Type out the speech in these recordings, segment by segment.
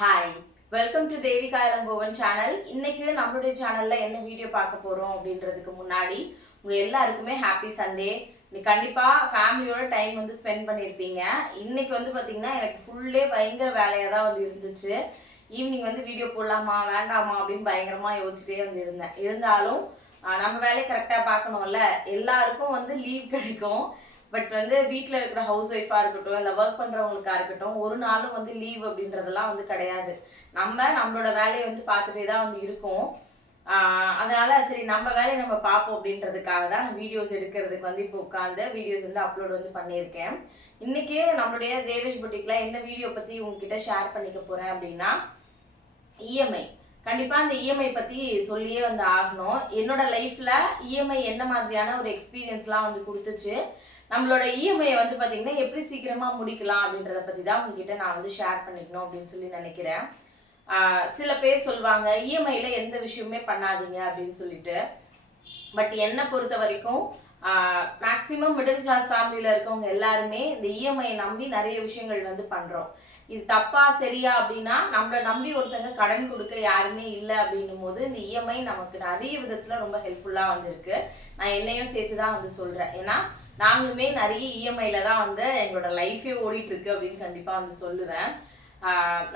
Hi, welcome to Devika Ilangovan channel. இன்னைக்கு நம்மளுடைய சேனல்ல என்ன வீடியோ பார்க்க போறோம் அப்படின்றதுக்கு முன்னாடி உங்க எல்லாருக்குமே ஹாப்பி சண்டே. நீ கண்டிப்பா ஃபேமிலியோட டைம் வந்து ஸ்பெண்ட் பண்ணியிருப்பீங்க. இன்னைக்கு வந்து பாத்தீங்கன்னா எனக்கு ஃபுல் டே பயங்கர வேலையா தான் வந்து இருந்துச்சு. ஈவினிங் வந்து வீடியோ போடலாமா வேண்டாமா அப்படின்னு பயங்கரமா யோசிச்சுட்டே வந்து இருந்தேன். இருந்தாலும் நம்ம வேலையை கரெக்டா பார்க்கணும்ல. எல்லாருக்கும் வந்து லீவ் கிடைக்கும். பட் வந்து வீட்டில் இருக்கிற ஹவுஸ் ஒய்ஃபாக இருக்கட்டும் இல்லை ஒர்க் பண்ணுறவங்களுக்கா இருக்கட்டும் ஒரு நாளும் வந்து லீவ் அப்படின்றதெல்லாம் வந்து கிடையாது. நம்மளோட வேலையை வந்து பார்த்துட்டே தான் வந்து இருக்கோம். அதனால சரி நம்ம வேலையை நம்ம பார்ப்போம் அப்படின்றதுக்காக தான் நான் வீடியோஸ் எடுக்கிறதுக்கு வந்து இப்போ உட்காந்து வீடியோஸ் வந்து அப்லோட் வந்து பண்ணியிருக்கேன். இன்னைக்கு நம்மளுடைய தேவேஷ் புட்டிக்ல என்ன வீடியோ பற்றி உங்ககிட்ட ஷேர் பண்ணிக்க போகிறேன் அப்படின்னா இஎம்ஐ. கண்டிப்பா இந்த இஎம்ஐ பத்தி சொல்லியே வந்து ஆகணும். என்னோட லைஃப்ல இஎம்ஐ என்ன மாதிரியான ஒரு எக்ஸ்பீரியன்ஸ்லாம் வந்து கொடுத்துச்சு, நம்மளோட இஎம்ஐ வந்து பாத்தீங்கன்னா எப்படி சீக்கிரமா முடிக்கலாம் அப்படின்றத பத்தி தான் உங்ககிட்ட நான் வந்து ஷேர் பண்ணிக்கணும் அப்படின்னு சொல்லி நினைக்கிறேன். சில பேர் சொல்லுவாங்க இஎம்ஐல எந்த விஷயமே பண்ணாதீங்க அப்படின்னு சொல்லிட்டு. பட் என்னை பொறுத்த வரைக்கும் மேக்சிமம் மிடில் கிளாஸ் ஃபேமிலியில இருக்கவங்க எல்லாருமே இந்த இஎம்ஐ நம்பி நிறைய விஷயங்கள் வந்து பண்றோம். இது தப்பா சரியா அப்படின்னா நம்மளை நம்பி ஒருத்தங்க கடன் கொடுக்க யாருமே இல்லை அப்படின்னும் போது இந்த இஎம்ஐ நமக்கு நிறைய விதத்துல ரொம்ப ஹெல்ப்ஃபுல்லா வந்து இருக்கு. நான் என்னையும் சேர்த்துதான் வந்து சொல்றேன். ஏன்னா நாங்களுமே நிறைய இஎம்ஐல தான் வந்து எங்களோட லைஃபே ஓடிட்டு இருக்கு அப்படின்னு கண்டிப்பா வந்து சொல்லுவேன்.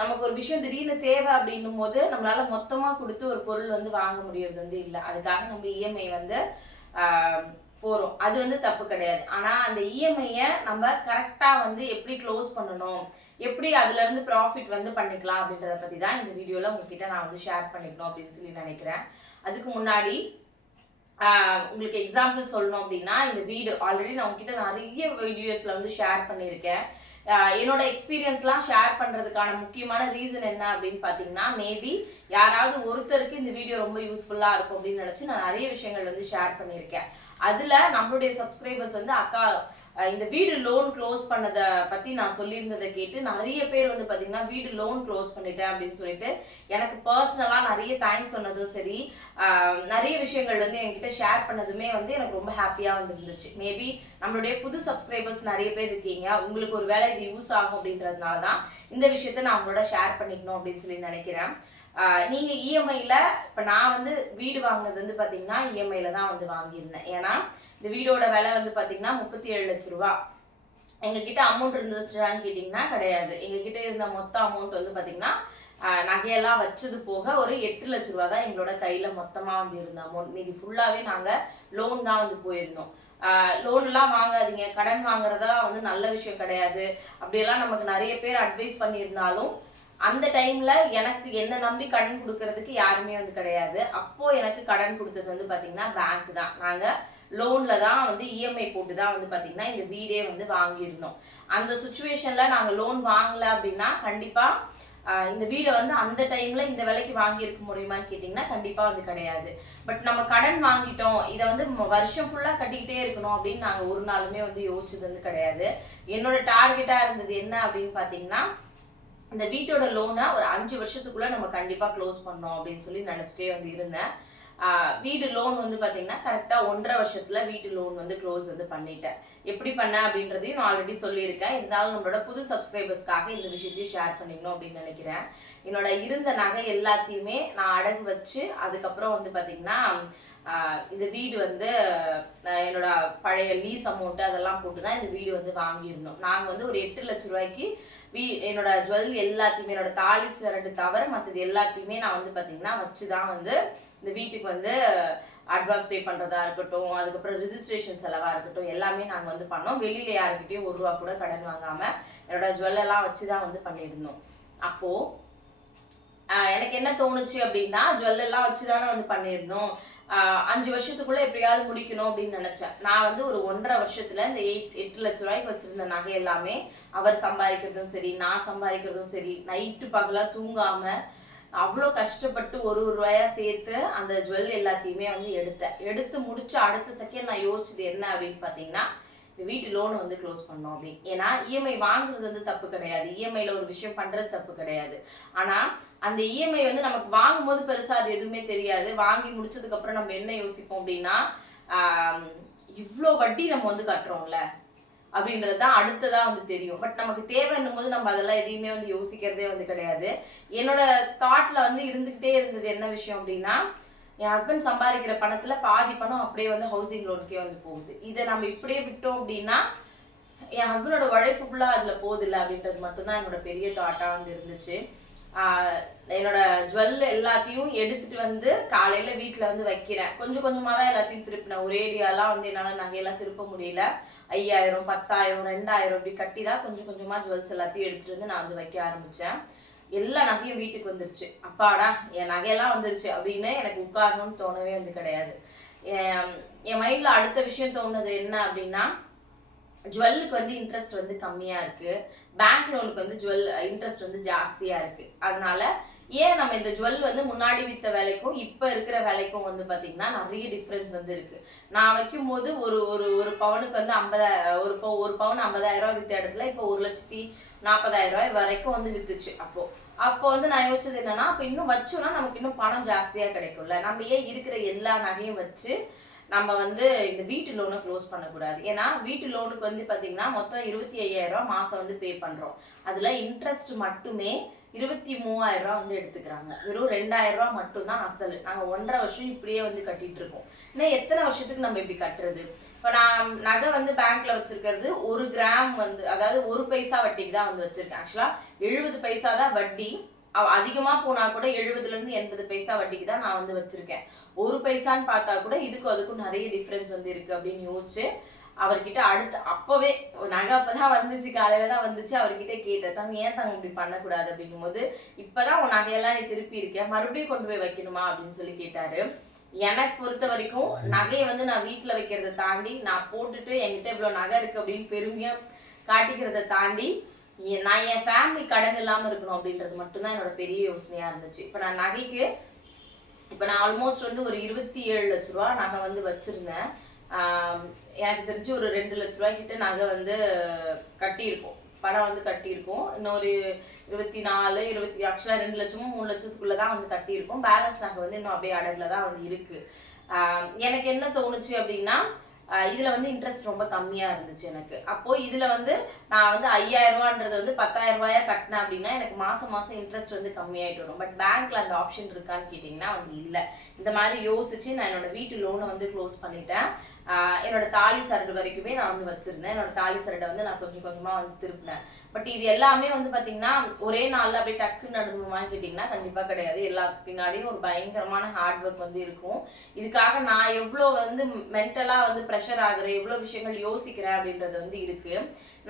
நமக்கு ஒரு விஷயம் திடீர்னு தேவை அப்படின்னும் போது நம்மளால மொத்தமா கொடுத்து ஒரு பொருள் வந்து வாங்க முடியறது வந்து இல்லை. அதுக்காக நம்ம இஎம்ஐ வந்து போறோம். அது வந்து தப்பு கிடையாது. ஆனா அந்த இஎம்ஐயை நம்ம கரெக்டா வந்து எப்படி க்ளோஸ் பண்ணணும், எப்படி அதுல இருந்து ப்ராஃபிட் வந்து பண்ணிக்கலாம் அப்படின்றத பத்தி தான் இந்த வீடியோல உங்ககிட்ட நான் வந்து ஷேர் பண்ணிக்கணும் அப்படின்னு சொல்லி நினைக்கிறேன். அதுக்கு முன்னாடி உங்களுக்கு எக்ஸாம்பிள் சொல்லணும் அப்படின்னா இந்த வீடு ஆல்ரெடி நான் உங்ககிட்ட நிறைய வீடியோஸ்ல வந்து ஷேர் பண்ணியிருக்கேன். என்னோட எக்ஸ்பீரியன்ஸ்லாம் ஷேர் பண்றதுக்கான முக்கியமான ரீசன் என்ன அப்படின்னு பாத்தீங்கன்னா மேபி யாராவது ஒருத்தருக்கு இந்த வீடியோ ரொம்ப யூஸ்ஃபுல்லா இருக்கும் அப்படின்னு நினைச்சு நான் நிறைய விஷயங்கள் வந்து ஷேர் பண்ணியிருக்கேன். அதுல நம்மளுடைய சப்ஸ்கிரைபர்ஸ் வந்து அக்கா இந்த வீடு லோன் க்ளோஸ் பண்ணதை பத்தி நான் சொல்லியிருந்ததை கேட்டு நிறைய பேர் வந்து பாத்தீங்கன்னா வீடு லோன் க்ளோஸ் பண்ணிட்டேன் அப்படின்னு சொல்லிட்டு எனக்கு பர்சனலா நிறைய தேங்க்ஸ் சொன்னதும் சரி, நிறைய விஷயங்கள் வந்து என்கிட்ட ஷேர் பண்ணதுமே வந்து எனக்கு ரொம்ப ஹாப்பியா வந்து இருந்துச்சு. மேபி நம்மளுடைய புது சப்ஸ்கிரைபர்ஸ் நிறைய பேர் இருக்கீங்க, உங்களுக்கு ஒரு வேலை இது யூஸ் ஆகும் அப்படின்றதுனால தான் இந்த விஷயத்த நான் உங்களோட ஷேர் பண்ணிக்கணும் அப்படின்னு சொல்லி நினைக்கிறேன். நீங்க இஎம்ஐல இப்ப நான் வந்து வீடு வாங்கினது வந்து பாத்தீங்கன்னா இஎம்ஐல தான் வந்து வாங்கியிருந்தேன். ஏன்னா இந்த வீடோட விலை வந்து பாத்தீங்கன்னா 37 லட்சம் ரூபாய். எங்க கிட்ட அமௌண்ட் இருந்துச்சான்னு கேட்டீங்கன்னா கிடையாது. எங்க கிட்ட இருந்த மொத்த அமௌண்ட் வந்து பாத்தீங்கன்னா நகையெல்லாம் வச்சது போக ஒரு 8 லட்சம் ரூபாய் தான் எங்களோட கையில மொத்தமா வந்து இருந்த அமௌண்ட். மீதி ஃபுல்லாவே நாங்க லோன் தான் வந்து போயிருந்தோம். லோன் எல்லாம் வாங்காதீங்க, கடன் வாங்குறதா வந்து நல்ல விஷயம் கிடையாது அப்படியெல்லாம் நமக்கு நிறைய பேர் அட்வைஸ் பண்ணியிருந்தாலும் அந்த டைம்ல எனக்கு என்ன நம்பி கடன் கொடுக்கறதுக்கு யாருமே வந்து கிடையாது. அப்போ எனக்கு கடன் கொடுத்தது வந்து பாத்தீங்கன்னா பேங்க் தான். நாங்க லோன்ல தான் வந்து இஎம்ஐ போட்டு தான் வந்து பாத்தீங்கன்னா இந்த வீடே வந்து வாங்கியிருந்தோம். அந்த சுச்சுவேஷன்ல நாங்க லோன் வாங்கல அப்படின்னா கண்டிப்பா இந்த வீடை வந்து அந்த டைம்ல இந்த விலைக்கு வாங்கி இருக்க முடியுமான்னு கேட்டீங்கன்னா கண்டிப்பா வந்து கிடையாது. பட் நம்ம கடன் வாங்கிட்டோம், இதை வந்து வருஷம் ஃபுல்லா கட்டிக்கிட்டே இருக்கணும் அப்படின்னு நாங்க ஒரு நாளுமே வந்து யோசிச்சது வந்து கிடையாது. என்னோட டார்கெட்டா இருந்தது என்ன அப்படின்னு பாத்தீங்கன்னா இந்த வீட்டோட லோனை ஒரு 5 வருஷத்துக்குள்ள நம்ம கண்டிப்பா க்ளோஸ் பண்ணோம் அப்படின்னு சொல்லி நினைச்சிட்டே வந்து இருந்தேன். வீடு லோன் வந்து பாத்தீங்கன்னா கரெக்டா 1.5 வருஷத்துல வீட்டு லோன் வந்து க்ளோஸ் வந்து பண்ணிட்டேன். எப்படி பண்ணேன் அப்படின்றதையும் நான் ஆல்ரெடி சொல்லியிருக்கேன். இருந்தாலும் நம்மளோட புது சப்ஸ்கிரைபர்ஸ்க்காக இந்த விஷயத்தையும் ஷேர் பண்ணிக்கணும் அப்படின்னு நினைக்கிறேன். என்னோட இருந்த நகை எல்லாத்தையுமே நான் அடகு வச்சு அதுக்கப்புறம் வந்து பாத்தீங்கன்னா இந்த வீடு வந்து என்னோட பழைய லீஸ் அமௌண்ட் அதெல்லாம் போட்டுதான் இந்த வீடு வந்து வாங்கியிருந்தோம். நாங்க வந்து ஒரு 8 லட்சம் ரூபாய்க்கு என்னோட ஜுவல் எல்லாத்தையுமே என்னோட தாலி சரடு தவிர மற்றது எல்லாத்தையுமே நான் வந்து பாத்தீங்கன்னா வச்சுதான் வந்து இந்த வீட்டுக்கு வந்து அட்வான்ஸ் பே பண்றதா இருக்கட்டும், அதுக்கப்புறம் ரிஜிஸ்ட்ரேஷன் செலவா இருக்கட்டும் எல்லாமே நாங்க வந்து பண்ணோம். வெளியில யாருக்கிட்டையும் 1 ரூபா கூட கடன் வாங்காம என்னோட ஜுவல் எல்லாம் வச்சுதான் வந்து பண்ணியிருந்தோம். அப்போ எனக்கு என்ன தோணுச்சு அப்படின்னா ஜுவல் எல்லாம் வச்சுதானே வந்து பண்ணியிருந்தோம், 5 வருஷத்துக்குள்ள எப்படியாவது முடிக்கணும் அப்படின்னு நினைச்சேன். நான் வந்து ஒரு 1.5 வருஷத்துல இந்த 8 லட்சம் ரூபாய்க்கு வச்சிருந்த நகை எல்லாமே அவர் சம்பாதிக்கிறதும் சரி நான் சம்பாதிக்கிறதும் சரி நைட்டு பகலா தூங்காம அவ்வளோ கஷ்டப்பட்டு ஒரு ரூபாயா சேர்த்து அந்த ஜுவல் எல்லாத்தையுமே வந்து எடுத்து முடிச்சு அடுத்த செகண்ட் நான் யோசிச்சது என்ன அப்படின்னு பாத்தீங்கன்னா இந்த வீட்டு லோனை வந்து க்ளோஸ் பண்ணோம் அப்படின்னு. ஏன்னா இஎம்ஐ வாங்குறது வந்து தப்பு கிடையாது, இஎம்ஐல ஒரு விஷயம் பண்றது தப்பு கிடையாது. ஆனா அந்த இஎம்ஐ வந்து நமக்கு வாங்கும் போது பெருசா அது எதுவுமே தெரியாது. வாங்கி முடிச்சதுக்கு அப்புறம் நம்ம என்ன யோசிப்போம் அப்படின்னா இவ்வளோ வட்டி நம்ம வந்து கட்டுறோம்ல, அப்படின்றது தான் அடுத்ததா வந்து தெரியும். பட் நமக்கு தேவைன்னும் போது நம்ம அதெல்லாம் எதையுமே வந்து யோசிக்கிறதே வந்து கிடையாது. என்னோட தாட்ல வந்து இருந்துகிட்டே இருந்தது என்ன விஷயம் அப்படின்னா, என் ஹஸ்பண்ட் சம்பாதிக்கிற பணத்துல பாதி பணம் அப்படியே வந்து ஹவுசிங் லோனுக்கே வந்து போகுது. இதை நம்ம இப்படியே விட்டோம் அப்படின்னா என் ஹஸ்பண்டோட உழைப்பு ஃபுல்லா அதுல போகுது இல்லை அப்படின்றது மட்டும்தான் என்னோட பெரிய தாட்டா வந்து இருந்துச்சு. என்னோட ஜுவல் எல்லாத்தையும் எடுத்துட்டு வந்து காலையில வீட்டுல வந்து வைக்கிறேன். கொஞ்சம் கொஞ்சமா தான் எல்லாத்தையும் திருப்பினேன். ஒரேடியாலாம் வந்து என்னால நகையெல்லாம் திருப்ப முடியல. 5000, 10,000, 2000 இப்படி கட்டி தான் கொஞ்சம் கொஞ்சமா ஜுவல்ஸ் எல்லாத்தையும் எடுத்துட்டு வந்து நான் வந்து வைக்க ஆரம்பிச்சேன். எல்லா நகையும் வீட்டுக்கு வந்துருச்சு. அப்பாடா என் நகையெல்லாம் வந்துருச்சு அப்படின்னு எனக்கு உட்காரணும்னு தோணவே வந்து கிடையாது. என் மைண்ட்ல அடுத்த விஷயம் தோணுது என்ன அப்படின்னா, ஜுவல்லுக்கு வந்து இன்ட்ரெஸ்ட் வந்து கம்மியா இருக்கு, பேங்க் லோனுக்கு வந்து ஜுவல் இன்ட்ரெஸ்ட் வந்து ஜாஸ்தியா இருக்கு. அதனால ஏன் நம்ம இந்த ஜுவல் வந்து முன்னாடி வித்த வேலைக்கும் இப்ப இருக்கிற வேலைக்கும் வந்து பாத்தீங்கன்னா நிறைய டிஃபரன்ஸ் வந்து இருக்கு. நான் வைக்கும் போது ஒரு ஒரு ஒரு பவுனுக்கு வந்து ஒரு பவுன் 50,000 வித்த இடத்துல இப்போ 1,40,000 வரைக்கும் வந்து வித்துச்சு. அப்போ வந்து நான் யோசிச்சது என்னன்னா, அப்ப இன்னும் வச்சோம்னா நமக்கு இன்னும் பணம் ஜாஸ்தியா கிடைக்கும்ல. நம்ம ஏன் இருக்கிற எல்லா நகையும் வச்சு நம்ம வந்து இந்த வீட்டு லோனை க்ளோஸ் பண்ணக்கூடாது. ஏன்னா வீட்டு லோனுக்கு வந்து பாத்தீங்கன்னா மொத்தம் 25,000 மாசம் வந்து பே பண்றோம். அதுல இன்ட்ரெஸ்ட் மட்டுமே 23,000 வந்து எடுத்துக்கிறாங்க. வெறும் 2,000 மட்டும் தான் அசல். நாங்க 1.5 வருஷம் இப்படியே வந்து கட்டிட்டு இருக்கோம். இன்னும் எத்தனை வருஷத்துக்கு நம்ம இப்படி கட்டுறது? இப்ப நான் நகை வந்து பேங்க்ல வச்சிருக்கிறது 1 கிராம் வந்து, அதாவது 1 பைசா வட்டிக்கு தான் வந்து வச்சிருக்கேன். ஆக்சுவலா 70 பைசா தான் வட்டி. அதிகமா போனா கூட 70ல இருந்து 80 பைசா வட்டிக்கு தான் நான் வந்து வச்சிருக்கேன். 1 பைசான்னு பார்த்தா கூட இதுக்கும் அதுக்கும் நிறைய டிஃபரன்ஸ் வந்து இருக்கு அப்படின்னு யோசிச்சு அவர்கிட்ட அப்பவே நகை அப்பதான் வந்துச்சு, காலையில தான் வந்துச்சு. அவர்கிட்ட கேட்டேன், தங்க ஏன் தங்க இப்படி பண்ணக்கூடாது அப்படிங்கும் போது, இப்பதான் உன் நகையெல்லாம் நீ திருப்பி இருக்க, மறுபடியும் கொண்டு போய் வைக்கணுமா அப்படின்னு சொல்லி கேட்டாரு. எனக்கு பொறுத்த வரைக்கும் நகையை வந்து நான் வீட்டுல வைக்கிறத தாண்டி, நான் போட்டுட்டு என்கிட்ட இவ்வளவு நகை இருக்கு அப்படின்னு பெருமையா காட்டிக்கிறத தாண்டி நான் என் ஃபேமிலி கடன் இல்லாம இருக்கணும் அப்படின்றது மட்டும்தான் என்னோட பெரிய யோசனையா இருந்துச்சு. இப்ப நான் ஆல்மோஸ்ட் வந்து ஒரு 27 லட்ச ரூபா நகை வந்து வச்சிருந்தேன். எனக்கு தெரிஞ்சு ஒரு 2 லட்ச ரூபாய் கிட்ட நகை வந்து கட்டியிருக்கோம், பணம் வந்து கட்டியிருக்கோம். இன்னொரு 24, 20 ஆக்சுவலா 2 லட்சமும் 3 லட்சத்துக்குள்ளதான் வந்து கட்டியிருக்கோம். பேலன்ஸ் நகை வந்து இன்னும் அப்படியே அடகுல தான் வந்து இருக்கு. எனக்கு என்ன தோணுச்சு அப்படின்னா, இதுல வந்து இன்ட்ரெஸ்ட் ரொம்ப கம்மியா இருந்துச்சு எனக்கு. அப்போ இதுல வந்து நான் வந்து 5,000 ரூபான்றது வந்து 10,000 ரூபாயா கட்டினேன் அப்படின்னா எனக்கு மாசம் மாசம் இன்ட்ரெஸ்ட் வந்து கம்மியாயிட்டு வரும். பட் பேங்க்ல அந்த ஆப்ஷன் இருக்கான்னு கேட்டீங்கன்னா வந்து இல்ல. இந்த மாதிரி யோசிச்சு நான் என்னோட வீட்டு லோனை வந்து க்ளோஸ் பண்ணிட்டேன். என்னோட தாலி சரடு வரைக்குமே நான் வந்து வச்சிருந்தேன். என்னோட தாலி சரடை வந்து நான் கொஞ்சம் கொஞ்சமா வந்து திருப்பினேன். பட் இது எல்லாமே வந்து பாத்தீங்கன்னா ஒரே நாள்ல அப்படியே டக்குன்னு நடந்துருமான்னு கேட்டீங்கன்னா கண்டிப்பா கிடையாது. எல்லா பின்னாடியும் ஒரு பயங்கரமான ஹார்ட் ஒர்க் வந்து இருக்கும். இதுக்காக நான் எவ்வளவு வந்து மென்டலா வந்து ப்ரெஷர் ஆகுறேன், எவ்வளவு விஷயங்கள் யோசிக்கிறேன் அப்படின்றது வந்து இருக்கு.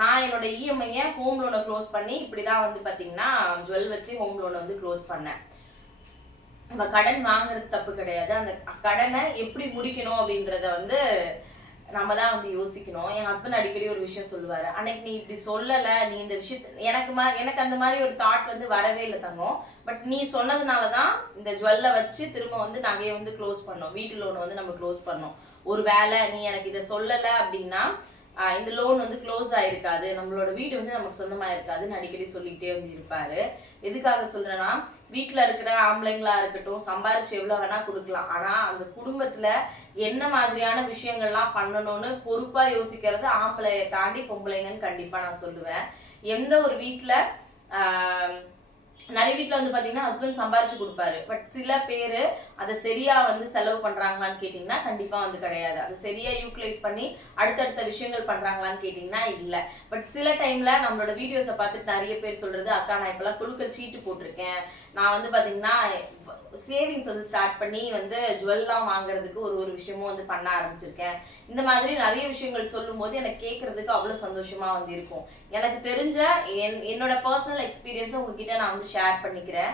நான் என்னோட இஎம்ஐயை ஹோம் லோனை க்ளோஸ் பண்ணி இப்படிதான் வந்து பாத்தீங்கன்னா ஜுவல் வச்சு ஹோம் லோனை வந்து க்ளோஸ் பண்ணேன். நம்ம கடன் வாங்குறது தப்பு கிடையாது. அந்த கடனை எப்படி முடிக்கணும் அப்படின்றத வந்து நம்ம தான் வந்து யோசிக்கணும். என் ஹஸ்பண்ட் அடிக்கடி ஒரு விஷயம் சொல்லுவாரு, அன்னைக்கு நீ இப்படி சொல்லல, நீ இந்த விஷயத்த எனக்கு அந்த மாதிரி ஒரு தாட் வந்து வரவே இல்லை தங்கம். பட் நீ சொன்னதுனாலதான் இந்த ஜுவல்ல வச்சு திரும்ப வந்து நகையை வந்து க்ளோஸ் பண்ணோம், வீட்டு லோன் வந்து நம்ம க்ளோஸ் பண்ணோம். ஒரு வேளை நீ எனக்கு இதை சொல்லல அப்படின்னா இந்த லோன் வந்து க்ளோஸ் ஆயிருக்காது, நம்மளோட வீடு வந்து நமக்கு சொந்தமா இருக்காதுன்னு அடிக்கடி சொல்லிட்டே வந்து இருப்பாரு. எதுக்காக சொல்றேன்னா, வீட்டுல இருக்கிற ஆம்பளைங்களா இருக்கட்டும் சம்பாரிச்சு எவ்வளவு வேணா கொடுக்கலாம். ஆனா அந்த குடும்பத்துல என்ன மாதிரியான விஷயங்கள்லாம் பண்ணணும்னு பொறுப்பா யோசிக்கிறது ஆம்பளைய தாண்டி பொம்பளைங்கன்னு கண்டிப்பா நான் சொல்லுவேன். எந்த ஒரு வீட்டுல நிறைய வீட்டுல வந்து பாத்தீங்கன்னா ஹஸ்பண்ட் சம்பாரிச்சு கொடுப்பாரு. பட் சில பேரு அதை சரியா வந்து செலவு பண்றாங்களான்னு கேட்டீங்கன்னா கண்டிப்பா வந்து கிடையாது. அதை சரியா யூட்டிலைஸ் பண்ணி அடுத்தடுத்த விஷயங்கள் பண்றாங்களான்னு கேட்டீங்கன்னா இல்ல. பட் சில டைம்ல நம்மளோட வீடியோஸை பார்த்துட்டு நிறைய பேர் சொல்றது, அக்கா நான் இப்பெல்லாம் குழுக்கள் சீட்டு போட்டிருக்கேன், நான் வந்து பாத்தீங்கன்னா சேவிங்ஸ் வந்து ஸ்டார்ட் பண்ணி வந்து ஜுவல்லாம் வாங்குறதுக்கு ஒரு விஷயமும் வந்து பண்ண ஆரம்பிச்சிருக்கேன். இந்த மாதிரி நிறைய விஷயங்கள் சொல்லும் போது எனக்கு கேட்கறதுக்கு அவ்வளவு சந்தோஷமா வந்து இருக்கும். எனக்கு தெரிஞ்ச என்னோட பர்சனல் எக்ஸ்பீரியன்ஸை உங்ககிட்ட நான் வந்து ஷேர் பண்ணிக்கிறேன்.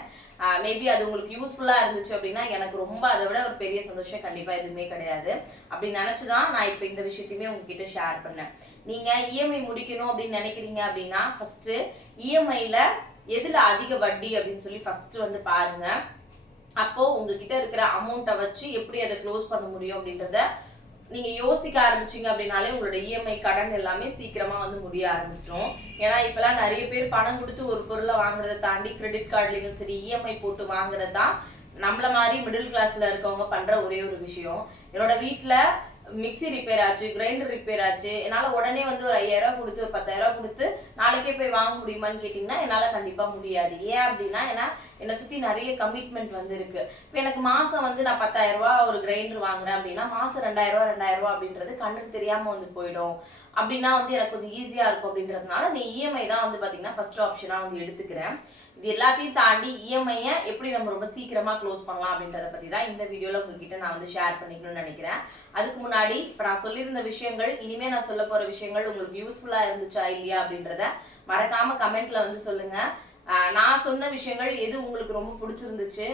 மேபி அது உங்களுக்கு யூஸ்ஃபுல்லா இருந்துச்சு அப்படின்னா எனக்கு ரொம்ப அதை விட ஒரு பெரிய சந்தோஷம் கண்டிப்பா எதுவுமே கிடையாது. அப்படி நினைச்சுதான் நான் இப்ப இந்த விஷயத்தையுமே உங்ககிட்ட ஷேர் பண்ணேன். நீங்க இஎம்ஐ முடிக்கணும் அப்படின்னு நினைக்கிறீங்க அப்படின்னா ஃபர்ஸ்ட் இஎம்ஐல எதுல அதிக வட்டி அப்படின்னு சொல்லி ஃபர்ஸ்ட் வந்து பாருங்க. அப்போ உங்ககிட்ட இருக்கிற அமௌண்ட்டை வச்சு எப்படி அதை க்ளோஸ் பண்ண முடியும் அப்படின்றத நீங்க யோசிக்க ஆரம்பிச்சீங்க அப்படின்னாலே உங்களோட இஎம்ஐ கடன் எல்லாமே சீக்கிரமா வந்து முடிய ஆரம்பிச்சிடும். ஏன்னா இப்பெல்லாம் நிறைய பேர் பணம் கொடுத்து ஒரு பொருளை வாங்குறதை தாண்டி கிரெடிட் கார்டுலயும் சரி இஎம்ஐ போட்டு வாங்குறது தான் நம்மள மாதிரி மிடில் கிளாஸ்ல இருக்கவங்க பண்ற ஒரே ஒரு விஷயம். என்னோட வீட்டுல மிக்ஸி ரிப்பேர் ஆச்சு, கிரைண்டர் ரிப்பேர் ஆச்சு, என்னால் உடனே வந்து ஒரு 5000 கொடுத்து ஒரு 10,000 கொடுத்து நாளைக்கே போய் வாங்க முடியுமான்னு கேட்டிங்கன்னா என்னால் கண்டிப்பாக முடியாது. ஏன் அப்படின்னா என்னை சுற்றி நிறைய கமிட்மெண்ட் வந்து இருக்கு. இப்போ எனக்கு மாதம் வந்து நான் 10,000 ஒரு கிரைண்டர் வாங்குறேன் அப்படின்னா மாதம் 2,000 அப்படின்றது கண்ணுக்கு தெரியாமல் வந்து போயிடும். அப்படின்னா வந்து எனக்கு கொஞ்சம் ஈஸியாக இருக்கும் அப்படின்றதுனால நீ இஎம்ஐ தான் வந்து பார்த்தீங்கன்னா ஃபர்ஸ்ட் ஆப்ஷனாக வந்து எடுத்துக்கிறேன். இது எல்லாத்தையும் தாண்டி இஎம்ஐயை எப்படி நம்ம ரொம்ப சீக்கிரமா க்ளோஸ் பண்ணலாம் அப்படின்றத பத்தி தான் இந்த வீடியோல உங்ககிட்ட நான் வந்து ஷேர் பண்ணிக்கணும்னு நினைக்கிறேன். அதுக்கு முன்னாடி இப்போ நான் சொல்லியிருந்த விஷயங்கள், இனிமே நான் சொல்ல போற விஷயங்கள் உங்களுக்கு யூஸ்ஃபுல்லா இருந்துச்சா இல்லையா அப்படின்றத மறக்காம கமெண்ட்ல வந்து சொல்லுங்க. நான் சொன்ன விஷயங்கள் எது உங்களுக்கு ரொம்ப பிடிச்சிருந்துச்சு,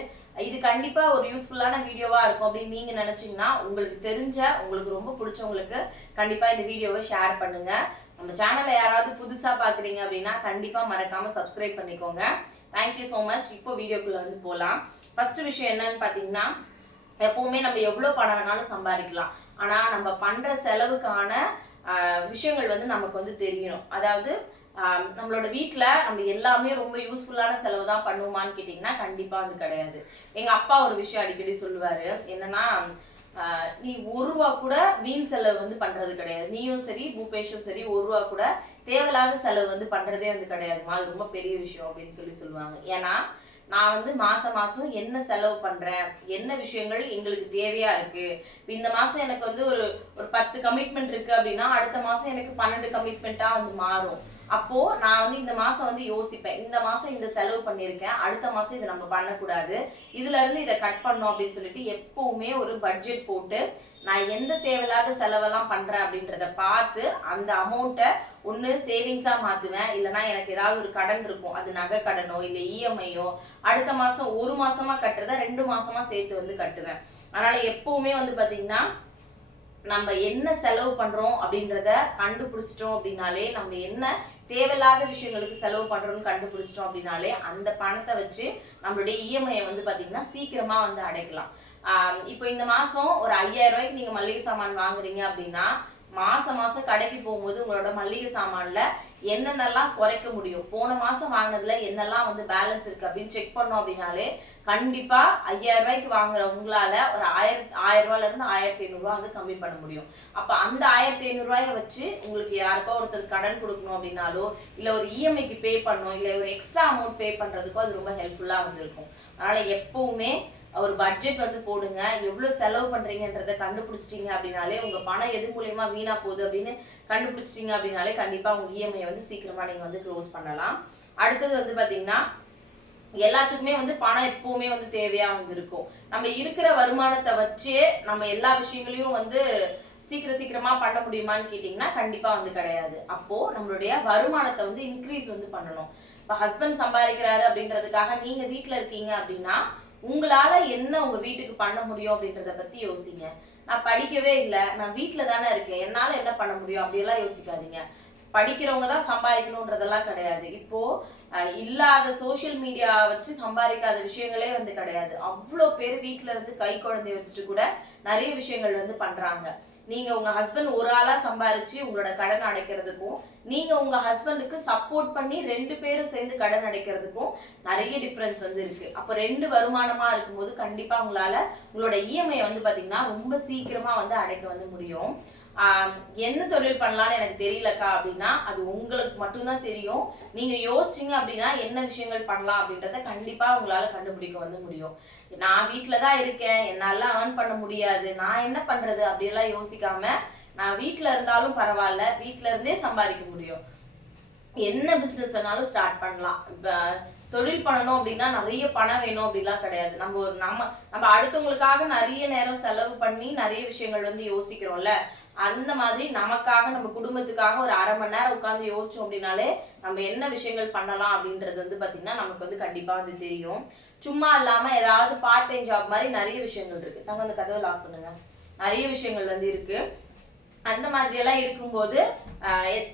இது கண்டிப்பா ஒரு யூஸ்ஃபுல்லான வீடியோவா இருக்கும் அப்படின்னு நீங்க நினைச்சீங்கன்னா உங்களுக்கு தெரிஞ்ச உங்களுக்கு ரொம்ப பிடிச்சவங்களுக்கு கண்டிப்பா இந்த வீடியோவை ஷேர் பண்ணுங்க. நம்ம சேனலை யாராவது புதுசா பாக்குறீங்க அப்படின்னா கண்டிப்பா மறக்காம சப்ஸ்கிரைப் பண்ணிக்கோங்க. Thank you so much. இப்போ வீடியோக்குள்ள வந்து போகலாம். ஃபர்ஸ்ட் விஷயம் என்னன்னு பாத்தீங்கன்னா, எப்பவுமே நம்ம எவ்வளவு பணம் வேணாலும் சம்பாதிக்கலாம். ஆனா நம்ம பண்ற செலவுக்கான விஷயங்கள் வந்து நமக்கு வந்து தெரியணும். அதாவது நம்மளோட வீட்டுல நம்ம எல்லாமே ரொம்ப யூஸ்ஃபுல்லான செலவு தான் பண்ணுவோமான்னு கேட்டீங்கன்னா கண்டிப்பா வந்து கிடையாது. எங்க அப்பா ஒரு விஷயம் அடிக்கடி சொல்லுவாரு. என்னன்னா, நீ 1 ரூபா கூட வீண் செலவு வந்து பண்றது கிடையாது. நீயும் சரி பூபேஷும் சரி 1 ரூபா கூட தேவையில்லாத செலவு வந்து பண்றதே வந்து கிடையாதுமா, அது ரொம்ப பெரிய விஷயம் அப்படின்னு சொல்லுவாங்க. ஏன்னா நான் வந்து மாசம் மாசம் என்ன செலவு பண்றேன், என்ன விஷயங்கள் எங்களுக்கு தேவையா இருக்கு. இந்த மாசம் எனக்கு வந்து ஒரு 10 கமிட்மெண்ட் இருக்கு அப்படின்னா அடுத்த மாசம் எனக்கு 12 கமிட்மெண்ட்டா வந்து மாறும். அப்போ நான் வந்து இந்த மாசம் வந்து யோசிப்பேன், இந்த மாசம் இந்த செலவு பண்ணியிருக்கேன், அடுத்த மாசம் இதை நம்ம பண்ணக்கூடாது, இதுல இருந்து இதை கட் பண்ணோம் அப்படின்னு சொல்லிட்டு எப்பவுமே ஒரு பட்ஜெட் போட்டு நான் எந்த தேவையில்லாத செலவெல்லாம் பண்றேன் அப்படின்றத பார்த்து அந்த அமௌண்ட்டை ஒண்ணு சேவிங்ஸா மாத்துவேன். இல்லைன்னா எனக்கு ஏதாவது ஒரு கடன் இருக்கும், அது நகை கடனோ இல்லை இஎம்ஐயோ, அடுத்த மாசம் 1 மாசமா கட்டுறத 2 மாசமா சேர்த்து வந்து கட்டுவேன். அதனால எப்பவுமே வந்து பாத்தீங்கன்னா நம்ம என்ன செலவு பண்றோம் அப்படின்றத கண்டுபிடிச்சிட்டோம் அப்படின்னாலே, நம்ம என்ன தேவையில்லாத விஷயங்களுக்கு செலவு பண்றோம்னு கண்டுபிடிச்சிட்டோம் அப்படின்னாலே அந்த பணத்தை வச்சு நம்மளுடைய இஎம்ஐ வந்து பாத்தீங்கன்னா சீக்கிரமா வந்து அடைக்கலாம். இப்போ இந்த மாசம் ஒரு 5,000 நீங்க மளிகை சாமான் வாங்குறீங்க அப்படின்னா மாசம் மாசம் கடைக்கு போகும்போது உங்களோட மளிகை சாமான்ல என்னென்னலாம் குறைக்க முடியும், போன மாசம் வாங்கினதுல என்னெல்லாம் வந்து பேலன்ஸ் இருக்கு அப்படின்னு செக் பண்ணோம் அப்படின்னாலே கண்டிப்பா 5,000 வாங்குற உங்களால ஒரு 1000 இருந்து 1,500 வந்து கம்மி பண்ண முடியும். அப்ப அந்த 1,500 வச்சு உங்களுக்கு யாருக்கோ ஒருத்தர் கடன் கொடுக்கணும் அப்படின்னாலோ இல்ல ஒரு இஎம்ஐக்கு பே பண்ணணும் இல்ல ஒரு எக்ஸ்ட்ரா அமௌண்ட் பே பண்றதுக்கோ அது ரொம்ப ஹெல்ப்ஃபுல்லா வந்து இருக்கும். அதனால எப்பவுமே ஒரு பட்ஜெட் வந்து போடுங்க. எவ்வளவு செலவு பண்றீங்கன்றத கண்டுபிடிச்சிட்டீங்க அப்படின்னாலே உங்க பணம் எது மூலியமா வீணா போகுது அப்படின்னு கண்டுபிடிச்சிட்டீங்க அப்படின்னாலே கண்டிப்பா உங்க இஎம்ஐ வந்து சீக்கிரமா நீங்க வந்து க்ளோஸ் பண்ணலாம். அடுத்தது வந்து பாத்தீங்கன்னா, எல்லாத்துக்குமே வந்து பணம் எப்பவுமே வந்து தேவையா வந்து இருக்கும். நம்ம இருக்கிற வருமானத்தை வச்சே நம்ம எல்லா விஷயங்களையும் வந்து சீக்கிரமா பண்ண முடியுமான்னு கேட்டீங்கன்னா கண்டிப்பா வந்து கிடையாது. அப்போ நம்மளுடைய வருமானத்தை வந்து இன்க்ரீஸ் வந்து பண்ணணும். இப்ப ஹஸ்பண்ட் சம்பாதிக்கிறாரு அப்படின்றதுக்காக நீங்க வீட்டுல இருக்கீங்க அப்படின்னா உங்களால என்ன உங்க வீட்டுக்கு பண்ண முடியும் அப்படின்றத பத்தி யோசிங்க. நான் படிக்கவே இல்லை, நான் வீட்டுல தானே இருக்கேன், என்னால என்ன பண்ண முடியும் அப்படியெல்லாம் யோசிக்காதீங்க. படிக்கிறவங்க தான் சம்பாதிக்கணும்ன்றதெல்லாம் கிடையாது. இப்போ இல்லாத சோசியல் மீடியா வச்சு சம்பாதிக்காத விஷயங்களே வந்து கிடையாது. அவ்வளோ பேர் வீட்டுல இருந்து கை குழந்தைய வச்சுட்டு கூட நிறைய விஷயங்கள் வந்து பண்றாங்க. நீங்க உங்க ஹஸ்பண்ட் ஒரு ஆளா சம்பாரிச்சு உங்களோட கடன் அடைக்கிறதுக்கும் நீங்க உங்க ஹஸ்பண்டுக்கு சப்போர்ட் பண்ணி 2 பேரும் சேர்ந்து கடன் அடைக்கிறதுக்கும் நிறைய டிஃபரன்ஸ் வந்து இருக்கு. அப்ப 2 வருமானமா இருக்கும்போது கண்டிப்பா உங்களால உங்களோட இஎம்ஐ வந்து பாத்தீங்கன்னா ரொம்ப சீக்கிரமா வந்து அடைக்க வந்து முடியும். என்ன தொழில் பண்ணலாம்னு எனக்கு தெரியலக்கா அப்படின்னா அது உங்களுக்கு மட்டும்தான் தெரியும். நீங்க யோசிச்சீங்க அப்படின்னா என்ன விஷயங்கள் பண்ணலாம் அப்படின்றத கண்டிப்பா உங்களால கண்டுபிடிக்க வந்து முடியும். நான் வீட்டுலதான் இருக்கேன், என்னால ஏர்ன் பண்ண முடியாது, நான் என்ன பண்றது அப்படியெல்லாம் யோசிக்காம நான் வீட்டுல இருந்தாலும் பரவாயில்ல, வீட்டுல இருந்தே சம்பாதிக்க முடியும், என்ன பிசினஸ் வேணாலும் ஸ்டார்ட் பண்ணலாம். இப்ப தொழில் பண்ணணும் அப்படின்னா நிறைய பணம் வேணும் அப்படிலாம் கிடையாது. நம்ம அடுத்தவங்களுக்காக நிறைய நேரம் செலவு பண்ணி நிறைய விஷயங்கள் வந்து யோசிக்கிறோம்ல, அந்த மாதிரி நமக்காக நம்ம குடும்பத்துக்காக ஒரு 1/2 மணி நேரம் உட்கார்ந்து யோசிச்சோம் அப்படின்னாலே நம்ம என்ன விஷயங்கள் பண்ணலாம் அப்படின்றது வந்து பாத்தீங்கன்னா நமக்கு வந்து கண்டிப்பா வந்து தெரியும். சும்மா இல்லாம ஏதாவது பார்ட் டைம் ஜாப் மாதிரி நிறைய விஷயங்கள் இருக்கு. தங்க அந்த கதவை லாக் பண்ணுங்க. நிறைய விஷயங்கள் வந்து இருக்கு. அந்த மாதிரி எல்லாம் இருக்கும்போது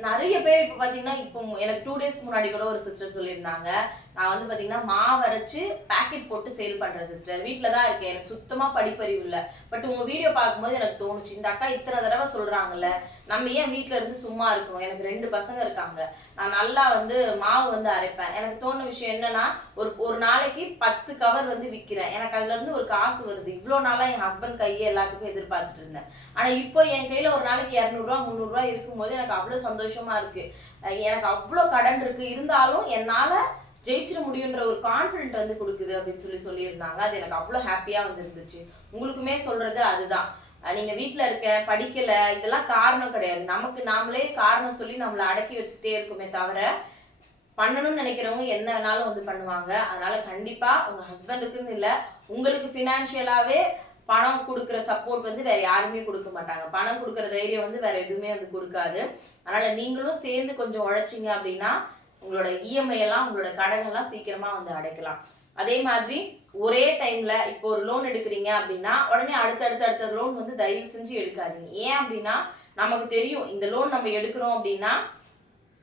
நிறைய பேர் இப்ப பாத்தீங்கன்னா இப்போ எனக்கு 2 டேஸ்க்கு முன்னாடி கூட ஒரு சிஸ்டர் சொல்லியிருந்தாங்க, நான் வந்து பாத்தீங்கன்னா மாவு அரைச்சு பேக்கெட் போட்டு சேல் பண்றேன் சிஸ்டர். வீட்டில தான் இருக்கேன், எனக்கு சுத்தமா படிப்பறிவு இல்லை. பட் உங்க வீடியோ பார்க்கும்போது எனக்கு தோணுச்சு, இந்த அக்கா இத்தனை தடவை சொல்றாங்கல்ல, நம்ம ஏன் வீட்டுல இருந்து சும்மா இருக்கணும். எனக்கு 2 பசங்க இருக்காங்க, நான் நல்லா வந்து மாவு வந்து அரைப்பேன். எனக்கு தோணுன விஷயம் என்னன்னா, ஒரு நாளைக்கு 10 கவர் வந்து விற்கிறேன், எனக்கு அதுல இருந்து ஒரு காசு வருது. இவ்வளவு நாளா என் ஹஸ்பண்ட் கையே எல்லாத்துக்கும் எதிர்பார்த்துட்டு இருந்தேன். ஆனா இப்போ என் கையில ஒரு நாளைக்கு 200 ரூபா 300 ரூபாய் இருக்கும்போது எனக்கு அவ்வளவு சந்தோஷமா இருக்கு. எனக்கு அவ்வளவு கடன் இருக்கு, இருந்தாலும் என்னால ஜெயிச்சிட முடியுன்ற ஒரு கான்ஃபிடென்ட் வந்து கொடுக்குது அப்படின்னு சொல்லியிருந்தாங்க. அது எனக்கு அவ்வளவு ஹாப்பியா வந்து இருந்துச்சு. உங்களுக்குமே சொல்றது அதுதான். நீங்க வீட்டுல இருக்க படிக்கல இதெல்லாம் காரணம் கிடையாது. நமக்கு நாமளே காரணம் சொல்லி நம்மளை அடக்கி வச்சுட்டே இருக்குமே தவிர, பண்ணணும்னு நினைக்கிறவங்க என்ன வேணாலும் வந்து பண்ணுவாங்க. அதனால கண்டிப்பா உங்க ஹஸ்பண்டுக்குன்னு இல்ல, உங்களுக்கு பினான்சியலாவே பணம் கொடுக்குற சப்போர்ட் வந்து வேற யாருமே கொடுக்க மாட்டாங்க. பணம் கொடுக்குற தைரியம் வந்து வேற எதுவுமே வந்து கொடுக்காது. அதனால நீங்களும் சேர்ந்து கொஞ்சம் உழைச்சிங்க அப்படின்னா உங்களோட இஎம்ஐ எல்லாம், உங்களோட கடன் எல்லாம் சீக்கிரமா வந்து அடைக்கலாம். அதே மாதிரி ஒரே டைம்ல இப்போ ஒரு லோன் எடுக்கிறீங்க அப்படின்னா உடனே அடுத்த லோன் வந்து தயவு செஞ்சு எடுக்காதீங்க. ஏன் அப்படின்னா நமக்கு தெரியும் இந்த லோன் நம்ம எடுக்கிறோம் அப்படின்னா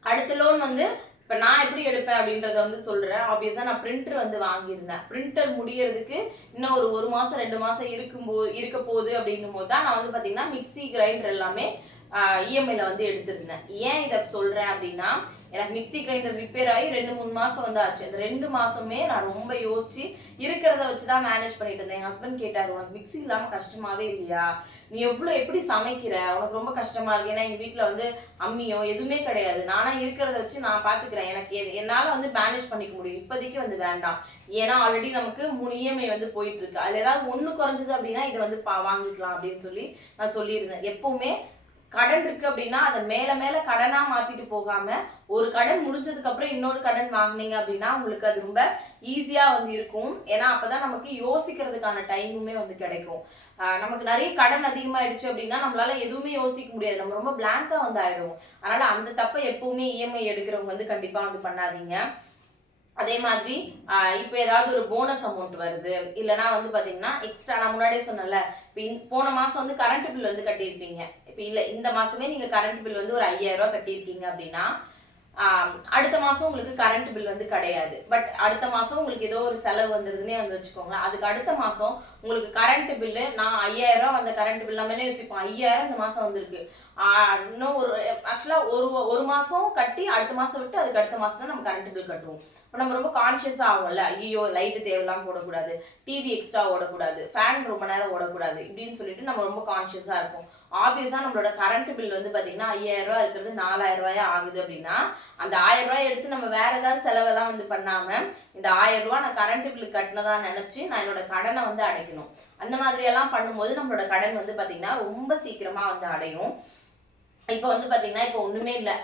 அடுத்த லோன் வந்து, இப்ப நான் எப்படி எடுப்பேன் அப்படின்றத வந்து சொல்றேன். ஆப்வியஸா நான் பிரிண்டர் வந்து வாங்கியிருந்தேன். பிரிண்டர் முடியறதுக்கு இன்னும் ஒரு மாசம் 2 மாசம் இருக்க போகுது அப்படின்னும் போது தான் நான் வந்து பாத்தீங்கன்னா மிக்சி கிரைண்டர் எல்லாமே இஎம்ஐல வந்து எடுத்திருந்தேன். ஏன் இதை சொல்றேன் அப்படின்னா, எனக்கு மிக்சி கிரைண்டர் ரிப்பேர் ஆகி 2-3 மாசம் வந்து ஆச்சு. அந்த 2 மாசமே நான் ரொம்ப யோசிச்சு இருக்கிறத வச்சுதான் மேனேஜ் பண்ணிட்டு இருந்தேன். என் ஹஸ்பண்ட் கேட்டாரு, உனக்கு மிக்சி இல்லாம கஷ்டமாவே இல்லையா, நீ எப்படி சமைக்கிற, உனக்கு ரொம்ப கஷ்டமா இருக்கு. ஏன்னா எங்க வீட்டுல வந்து அம்மியோ எதுவுமே கிடையாது, நானா இருக்கிறத வச்சு நான் பாத்துக்கிறேன், எனக்கு என்னால வந்து மேனேஜ் பண்ணிக்க முடியும், இப்போதைக்கு வந்து வேண்டாம். ஏன்னா ஆல்ரெடி நமக்கு 3 இஎம்ஐ வந்து போயிட்டு இருக்கு, அதுல ஏதாவது ஒண்ணு குறைஞ்சது அப்படின்னா இதை வந்து வாங்கிக்கலாம் அப்படின்னு சொல்லி நான் சொல்லியிருந்தேன். எப்பவுமே கடன் இருக்கு அப்படின்னா அதை மேல மேல கடனா மாத்திட்டு போகாம, ஒரு கடன் முடிஞ்சதுக்கு அப்புறம் இன்னொரு கடன் வாங்குனீங்க அப்படின்னா உங்களுக்கு அது ரொம்ப ஈஸியா வந்து இருக்கும். ஏன்னா அப்பதான் நமக்கு யோசிக்கிறதுக்கான டைமுமே வந்து கிடைக்கும். நமக்கு நிறைய கடன் அதிகமாயிடுச்சு அப்படின்னா நம்மளால எதுவுமே யோசிக்க முடியாது, நம்ம ரொம்ப பிளாங்கா வந்து ஆயிடும். அதனால அந்த தப்பை எப்பவுமே இஎம்ஐ எடுக்கிறவங்க வந்து கண்டிப்பா வந்து பண்ணாதீங்க. அதே மாதிரி இப்போ ஏதாவது ஒரு போனஸ் அமௌண்ட் வருது, இல்லைன்னா வந்து பாத்தீங்கன்னா எக்ஸ்ட்ரா, நான் முன்னாடியே சொன்னேன்ல, போன மாசம் வந்து கரண்ட் பில் வந்து கட்டியிருப்பீங்க. இப்போ இல்லை இந்த மாசமே நீங்க கரண்ட் பில் வந்து ஒரு 5000 ரூபாய் கட்டியிருக்கீங்க அப்படின்னா அடுத்த மாசம் உங்களுக்கு கரண்ட் பில் வந்து கிடையாது. பட் அடுத்த மாசம் உங்களுக்கு ஏதோ ஒரு செலவு வந்துருதுன்னே வந்து வச்சுக்கோங்களேன். அதுக்கு அடுத்த மாசம் உங்களுக்கு கரண்ட் பில்லு, நான் 5000 ரூபாய் வந்த கரண்ட் பில் நம்ம என்ன யோசிப்போம், 5000 இந்த மாசம் வந்திருக்கு, இன்னும் ஆக்சுவலா ஒரு மாசம் கட்டி அடுத்த மாசம் விட்டு அதுக்கு அடுத்த மாசம் தான் நம்ம கரண்ட் பில் கட்டுவோம். இப்போ நம்ம ரொம்ப கான்சியஸா ஆகும்ல, ஐயோ லைட்டு தேவையில்லாம போடக்கூடாது, டிவி எக்ஸ்ட்ரா ஓடக்கூடாது, ஃபேன் ரொம்ப நேரம் ஓடக்கூடாது இப்படின்னு சொல்லிட்டு நம்ம ரொம்ப கான்சியஸா இருப்போம். ஆப்வியஸா நம்மளோட கரண்ட் பில் வந்து பாத்தீங்கன்னா 5000 ரூபாய் இருக்கிறது 4000 ரூபாயா ஆகுது அப்படின்னா, அந்த 1000 ரூபாய் எடுத்து நம்ம வேற ஏதாவது செலவெல்லாம் வந்து பண்ணாம இந்த 1000 ரூபாய் நான் கரண்ட் பில் கட்டினதா நினைச்சு நான் என்னோட கடனை வந்து அடைக்கணும். அந்த மாதிரி எல்லாம் பண்ணும்போது நம்மளோட கடன் வந்து பாத்தீங்கன்னா ரொம்ப சீக்கிரமா வந்து அடையும். இப்போ வந்து பாத்தீங்கன்னா இப்போ ஒண்ணுமே இல்லை,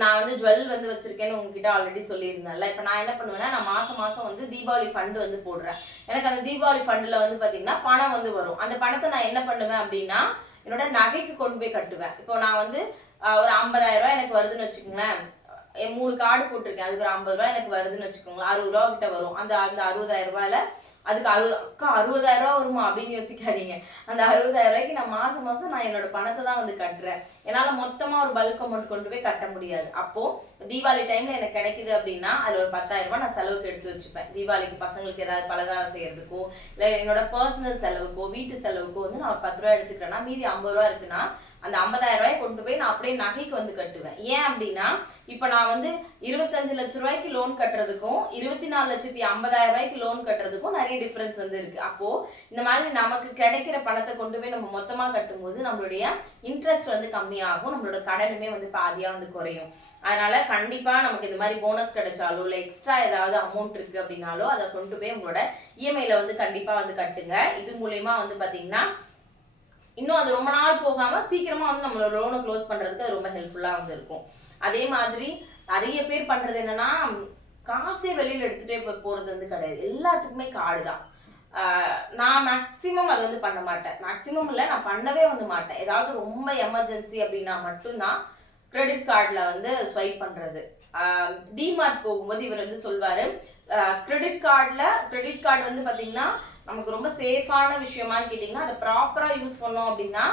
நான் வந்து ஜுவல் வந்து வச்சிருக்கேன்னு உங்ககிட்ட ஆல்ரெடி சொல்லியிருந்தேன்ல. இப்போ நான் என்ன பண்ணுவேன்னா, நான் மாசம் மாசம் வந்து தீபாவளி ஃபண்ட் வந்து போடுறேன். எனக்கு அந்த தீபாவளி ஃபண்ட்ல வந்து பாத்தீங்கன்னா பணம் வந்து வரும். அந்த பணத்தை நான் என்ன பண்ணுவேன் அப்படின்னா என்னோட நகைக்கு கொண்டு போய் கட்டுவேன். இப்போ நான் வந்து ஒரு 50000 ரூபாய் எனக்கு வருதுன்னு வச்சுக்கோங்களேன், 3 கார்டு போட்டிருக்கேன், அதுக்கு ஒரு 50 ரூபாய் எனக்கு வருதுன்னு வச்சுக்கோங்களேன், 60 ரூபா கிட்ட வரும். அந்த 60000 ரூபாயில அதுக்கு அக்கா 60000 ரூபா வருமா அப்படின்னு யோசிக்காதீங்க. அந்த 60000 ரூபாய்க்கு நான் மாசம் மாசம் நான் என்னோட பணத்தை தான் வந்து கட்டுறேன். என்னால மொத்தமா ஒரு பல்க் அமௌண்ட் கொண்டு போய் கட்ட முடியாது. அப்போ தீபாவளி டைம்ல எனக்கு கிடைக்குது அப்படின்னா அதுல ஒரு 10000 ரூபாய் நான் செலவுக்கு எடுத்து வச்சுப்பேன். தீபாவளிக்கு பசங்களுக்கு ஏதாவது பலகாரம் செய்யறதுக்கோ இல்ல என்னோட பர்சனல் செலவுக்கோ வீட்டு செலவுக்கோ வந்து நான் 10 ரூபாய் எடுத்துக்கிறேன்னா மீதி 50 ரூபாய் இருக்குன்னா அந்த 50000 ரூபாய் கொண்டு போய் நான் அப்படியே நகைக்கு வந்து கட்டுவேன். ஏன் அப்படின்னா இப்ப நான் வந்து 25 லட்சம் ரூபாய்க்கு லோன் கட்டுறதுக்கும் 24,50,000 ரூபாய்க்கு லோன் கட்டுறதுக்கும் நிறைய டிஃபரன்ஸ் வந்து இருக்கு. அப்போ இந்த மாதிரி நமக்கு கிடைக்கிற பணத்தை கொண்டு போய் நம்ம மொத்தமா கட்டும் போது நம்மளுடைய இன்ட்ரெஸ்ட் வந்து கம்மியாகும், நம்மளோட கடனுமே வந்து பாதியா வந்து குறையும். அதனால கண்டிப்பா நமக்கு இந்த மாதிரி போனஸ் கிடைச்சாலோ இல்ல எக்ஸ்ட்ரா ஏதாவது அமௌண்ட் இருக்கு அப்படின்னாலோ அதை கொண்டு போய் உங்களோட இஎம்ஐல வந்து கண்டிப்பா வந்து கட்டுங்க. இது மூலியமா வந்து பாத்தீங்கன்னா இன்னும் அது ரொம்ப நாள் போகாம சீக்கிரமா வந்து நம்மளோட லோனை க்ளோஸ் பண்றதுக்கு அது ரொம்ப ஹெல்ப்ஃபுல்லா வந்து இருக்கும். அதே மாதிரி நிறைய பேர் பண்றது என்னன்னா, காசே வெளியில எடுத்துட்டே போறது வந்து கிடையாது, எல்லாத்துக்குமே கார்டு தான். நான் மேக்சிமம் அதை வந்து பண்ண மாட்டேன். மேக்சிமம் இல்லை, நான் பண்ணவே வந்து மாட்டேன். ஏதாவது ரொம்ப எமர்ஜென்சி அப்படின்னா மட்டும்தான் கிரெடிட் கார்டில் வந்து ஸ்வைப் பண்றது. டிமார்ட் போகும்போது இவர் வந்து சொல்வாரு, கிரெடிட் கார்டு வந்து பாத்தீங்கன்னா நமக்கு ரொம்ப சேஃபான விஷயமான்னு கேட்டிங்கன்னா அதை ப்ராப்பரா யூஸ் பண்ணோம் அப்படின்னா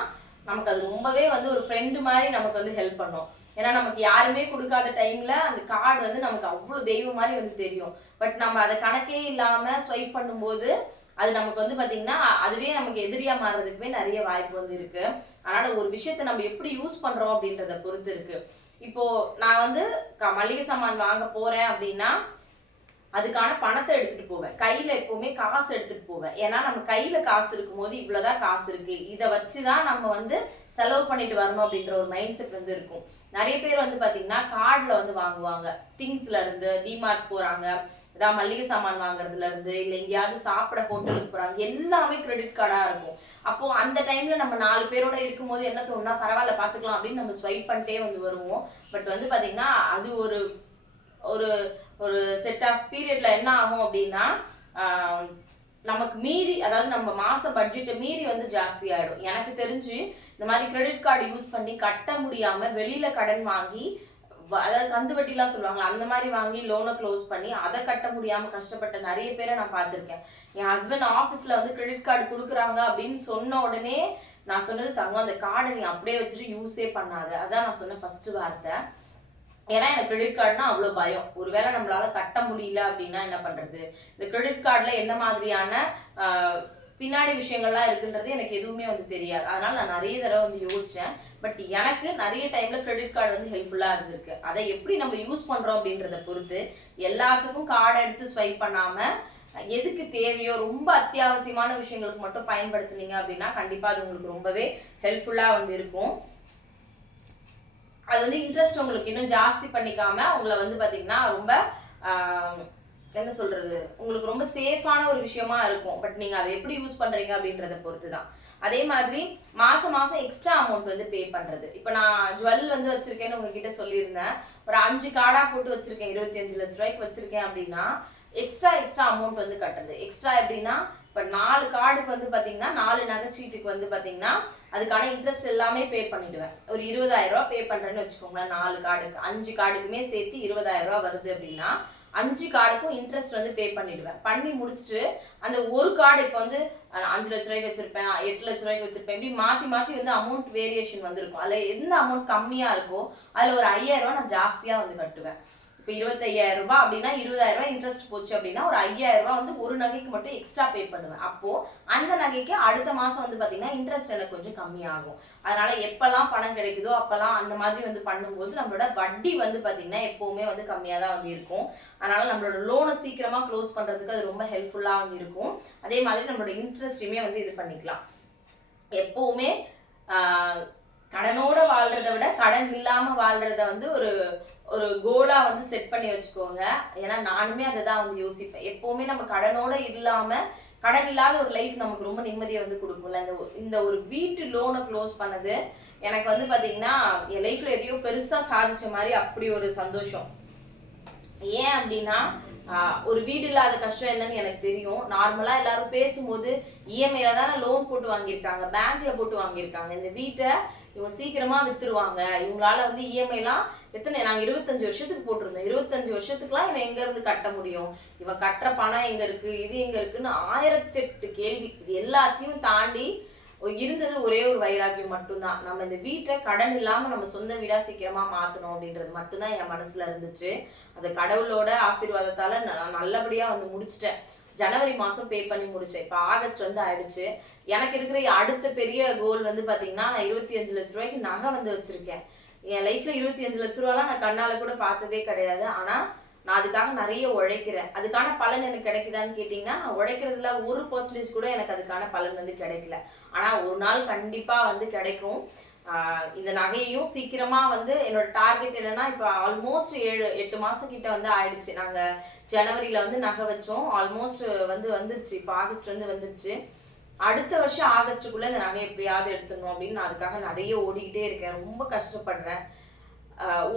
நமக்கு அது ரொம்பவே வந்து ஒரு ஃப்ரெண்டு மாதிரி நமக்கு வந்து ஹெல்ப் பண்ணும். ஏன்னா நமக்கு யாருமே கொடுக்காத டைம்ல அந்த கார்டு வந்து நமக்கு அவ்வளவு தெய்வம் மாதிரி வந்து தெரியும். பட் நம்ம அதை கணக்கே இல்லாம ஸ்வைப் பண்ணும்போது அது நமக்கு வந்து பாத்தீங்கன்னா அதுவே நமக்கு எதிரியா மாறுறதுக்குமே நிறைய வாய்ப்பு வந்து இருக்கு. அதனால ஒரு விஷயத்த நம்ம எப்படி யூஸ் பண்றோம் அப்படின்றத பொறுத்து இருக்கு. இப்போ நான் வந்து மளிகை சாமான் வாங்க போறேன் அப்படின்னா அதுக்கான பணத்தை எடுத்துட்டு போவேன். கையில எப்பவுமே காசு எடுத்துட்டு போவேன். ஏன்னா நம்ம கையில காசு இருக்கும்போது இவ்வளவுதான் காசு இருக்கு, இதை வச்சுதான் நம்ம வந்து செலவு பண்ணிட்டு வரணும் அப்படின்ற ஒரு மைண்ட் செட் வந்து இருக்கும். நிறைய பேர் வந்து பாத்தீங்கன்னா கார்டுல வந்து வாங்குவாங்க. திங்ஸ்ல இருந்து டிமார்ட் போறாங்க, ஏதாவது மளிகை சாமான் வாங்குறதுல இருந்து, இல்ல எங்கேயாவது சாப்பிட ஹோட்டலுக்கு போறாங்க, எல்லாமே கிரெடிட் கார்டா இருக்கும். அப்போ அந்த டைம்ல நம்ம 4 பேரோட இருக்கும்போது என்ன தோணுனா பரவாயில்ல பாத்துக்கலாம் அப்படின்னு நம்ம ஸ்வைப் பண்ணிட்டே வந்து வருவோம். பட் வந்து பாத்தீங்கன்னா அது ஒரு ஒரு ஒரு செட் ஆஃப் பீரியட்ல என்ன ஆகும் அப்படின்னா நமக்கு மீறி, அதாவது நம்ம மாச பட்ஜெட்டை மீறி வந்து ஜாஸ்தி ஆயிடும். எனக்கு தெரிஞ்சு இந்த மாதிரி கிரெடிட் கார்டு யூஸ் பண்ணி கட்ட முடியாம வெளியில கடன் வாங்கி, அதாவது கந்து வட்டிலாம் சொல்லுவாங்க, அந்த மாதிரி வாங்கி லோனை க்ளோஸ் பண்ணி அதை கட்ட முடியாம கஷ்டப்பட்ட நிறைய பேரை நான் பார்த்திருக்கேன். என் ஹஸ்பண்ட் ஆஃபீஸ்ல வந்து கிரெடிட் கார்டு கொடுக்குறாங்க அப்படின்னு சொன்ன உடனே நான் சொன்னது, தங்கம் அந்த கார்டை நீ அப்படியே வச்சுட்டு யூஸே பண்ணாத. அதான் நான் சொன்ன ஃபர்ஸ்ட் வார்த்தை. ஏன்னா எனக்கு கிரெடிட் கார்டுனா அவ்வளோ பயம். ஒருவேளை நம்மளால கட்ட முடியல அப்படின்னா என்ன பண்றது, இந்த கிரெடிட் கார்டுல என்ன மாதிரியான பின்னாடி விஷயங்கள்லாம் இருக்குன்றது எனக்கு எதுவுமே வந்து தெரியாது. அதனால நான் நிறைய தடவை வந்து யோசிச்சேன். பட் எனக்கு நிறைய டைம்ல கிரெடிட் கார்டு வந்து ஹெல்ப்ஃபுல்லா இருந்திருக்கு. அதை எப்படி நம்ம யூஸ் பண்றோம் அப்படின்றத பொறுத்து, எல்லாத்துக்கும் கார்டை எடுத்து ஸ்வைப் பண்ணாம எதுக்கு தேவையோ ரொம்ப அத்தியாவசியமான விஷயங்களுக்கு மட்டும் பயன்படுத்துனீங்க அப்படின்னா கண்டிப்பா அது உங்களுக்கு ரொம்பவே ஹெல்ப்ஃபுல்லா வந்து இருக்கும். அது வந்து இன்ட்ரெஸ்ட் உங்களுக்கு இன்னும் ஜாஸ்தி பண்ணிக்காம உங்களை வந்து பாத்தீங்கன்னா ரொம்ப என்ன சொல்றது, உங்களுக்கு ரொம்ப சேஃபான ஒரு விஷயமா இருக்கும். பட் நீங்க அதை எப்படி யூஸ் பண்றீங்க அப்படின்றத பொறுத்துதான். அதே மாதிரி மாசம் மாசம் எக்ஸ்ட்ரா அமௌண்ட் வந்து பே பண்றது. இப்ப நான் ஜுவல் வந்து வச்சிருக்கேன்னு உங்ககிட்ட சொல்லியிருந்தேன். ஒரு 5 கார்டா போட்டு வச்சிருக்கேன், 25 லட்ச ரூபாய்க்கு வச்சிருக்கேன் அப்படின்னா எக்ஸ்ட்ரா அமௌண்ட் வந்து கட்டுறது. எக்ஸ்ட்ரா எப்படின்னா, இப்ப 4 கார்டுக்கு வந்து பாத்தீங்கன்னா 4 நகைச்சீட்டுக்கு வந்து பாத்தீங்கன்னா அதுக்கான இன்ட்ரெஸ்ட் எல்லாமே பே பண்ணிடுவேன். ஒரு 20,000 ரூபாய் பே பண்றேன்னு வச்சுக்கோங்களேன். 4 கார்டுக்கு 5 கார்டுக்குமே சேர்த்து 20,000 ரூபாய் வருது அப்படின்னா 5 கார்டுக்கும் இன்ட்ரெஸ்ட் வந்து பே பண்ணிடுவேன். பண்ணி முடிச்சுட்டு அந்த ஒரு கார்டு இப்போ வந்து 5 லட்ச ரூபாய்க்கு வச்சிருப்பேன், 8 லட்ச ரூபாய்க்கு வச்சிருப்பேன், இப்படி மாத்தி மாத்தி வந்து அமௌண்ட் வேரியேஷன் வந்து இருக்கும். அதுல எந்த அமௌண்ட் கம்மியா இருக்கோ அதுல ஒரு 5,000 ரூபாய் நான் ஜாஸ்தியா வந்து கட்டுவேன். இப்போ 25,000 ரூபாய் அப்படின்னா 20,000 ரூபாய் இன்ட்ரெஸ்ட் போச்சு அப்படின்னா ஒரு 5,000 ரூபாய் வந்து ஒரு நகைக்கு மட்டும் எக்ஸ்ட்ரா பே பண்ணுவேன். அப்போ அந்த நகைக்கு அடுத்த மாசம் வந்து பாத்தீங்கன்னா இன்ட்ரெஸ்ட் எனக்கு கொஞ்சம் கம்மியாகும். அதனால எப்பெல்லாம் பணம் கிடைக்குதோ அப்பெல்லாம் அந்த மாதிரி வந்து பண்ணும்போது நம்மளோட வட்டி வந்து பாத்தீங்கன்னா எப்பவுமே வந்து கம்மியா தான் வந்து இருக்கும். அதனால நம்மளோட லோனை சீக்கிரமா க்ளோஸ் பண்றதுக்கு அது ரொம்ப ஹெல்ப்ஃபுல்லா வந்து இருக்கும். அதே மாதிரி நம்மளோட இன்ட்ரெஸ்டையுமே வந்து இது பண்ணிக்கலாம். எப்பவுமே கடனோட வாழ்றதை விட கடன் இல்லாம வாழ்றத வந்து ஒரு ஒரு கோலா வந்து செட் பண்ணி வச்சுக்கோங்க. ஏன்னா நானுமே அதை தான் வந்து யோசிப்பேன். எப்பவுமே நம்ம கடனோட இல்லாம, கடன் இல்லாத ஒரு லைஃப் நமக்கு ரொம்ப நிம்மதியை வந்து கொடுக்கும்ல. இந்த ஒரு வீட்டு லோனை க்ளோஸ் பண்ணது எனக்கு வந்து பாத்தீங்கன்னா என் லைஃப்ல எதையோ பெருசா சாதிச்ச மாதிரி அப்படி ஒரு சந்தோஷம். ஏன் அப்படின்னா ஒரு வீடு இல்லாத கஷ்டம் என்னன்னு எனக்கு தெரியும். நார்மலா எல்லாரும் பேசும்போது இஎம்ஐல தானே லோன் போட்டு வாங்கியிருக்காங்க, பேங்க்ல போட்டு வாங்கியிருக்காங்க, இந்த வீட்டை இவங்க சீக்கிரமா வித்துருவாங்க, இவங்களால வந்து இஎம்ஐ எல்லாம் எத்தனை, நாங்க 25 வருஷத்துக்கு போட்டிருந்தோம், 25 வருஷத்துக்குலாம் இவன் எங்க இருந்து கட்ட முடியும், இவன் கட்டுற பணம் எங்க இருக்கு, இது எங்க இருக்குன்னு 1008 கேள்வி. இது எல்லாத்தையும் தாண்டி இருந்தது ஒரே ஒரு வைராக்கியம் மட்டும்தான். நம்ம இந்த வீட்டை கடன் இல்லாம நம்ம சொந்த வீடா சீக்கிரமா மாத்தணும் அப்படின்றது மட்டும்தான் என் மனசுல இருந்துச்சு. அது கடவுளோட ஆசீர்வாதத்தால நான் நல்லபடியா வந்து முடிச்சிட்டேன். ஜனவரி மாசம் பே பண்ணி முடிச்சேன். இப்ப ஆகஸ்ட் வந்து ஆயிடுச்சு. எனக்கு இருக்கிற அடுத்த பெரிய கோல் வந்து பாத்தீங்கன்னா நான் 25 லட்ச ரூபாய்க்கு நகை வந்து வச்சிருக்கேன். என் லைஃப்ல 25 லட்ச ரூபாய்லாம் நான் கண்ணால கூட பார்த்ததே கிடையாது. ஆனா நான் அதுக்காக நிறைய உழைக்கிறேன். அதுக்கான பலன் எனக்கு கிடைக்குதான்னு கேட்டீங்கன்னா, நான் உழைக்கிறதுல 1% கூட எனக்கு அதுக்கான பலன் வந்து கிடைக்கல. ஆனா ஒரு நாள் கண்டிப்பா வந்து கிடைக்கும். இந்த நகையையும் சீக்கிரமா வந்து என்னோட டார்கெட் என்னன்னா, இப்ப ஆல்மோஸ்ட் 7-8 மாசம் கிட்ட வந்து ஆயிடுச்சு. நாங்க ஜனவரியில வந்து நகை வச்சோம். ஆல்மோஸ்ட் வந்து வந்துருச்சு. இப்ப ஆகஸ்ட் வந்து வந்துருச்சு. அடுத்த வருஷம் ஆகஸ்டுக்குள்ள இந்த நகை எப்படியாவது எடுத்துடணும் அப்படின்னு நான் அதுக்காக நிறைய ஓடிக்கிட்டே இருக்கேன். ரொம்ப கஷ்டப்படுறேன்.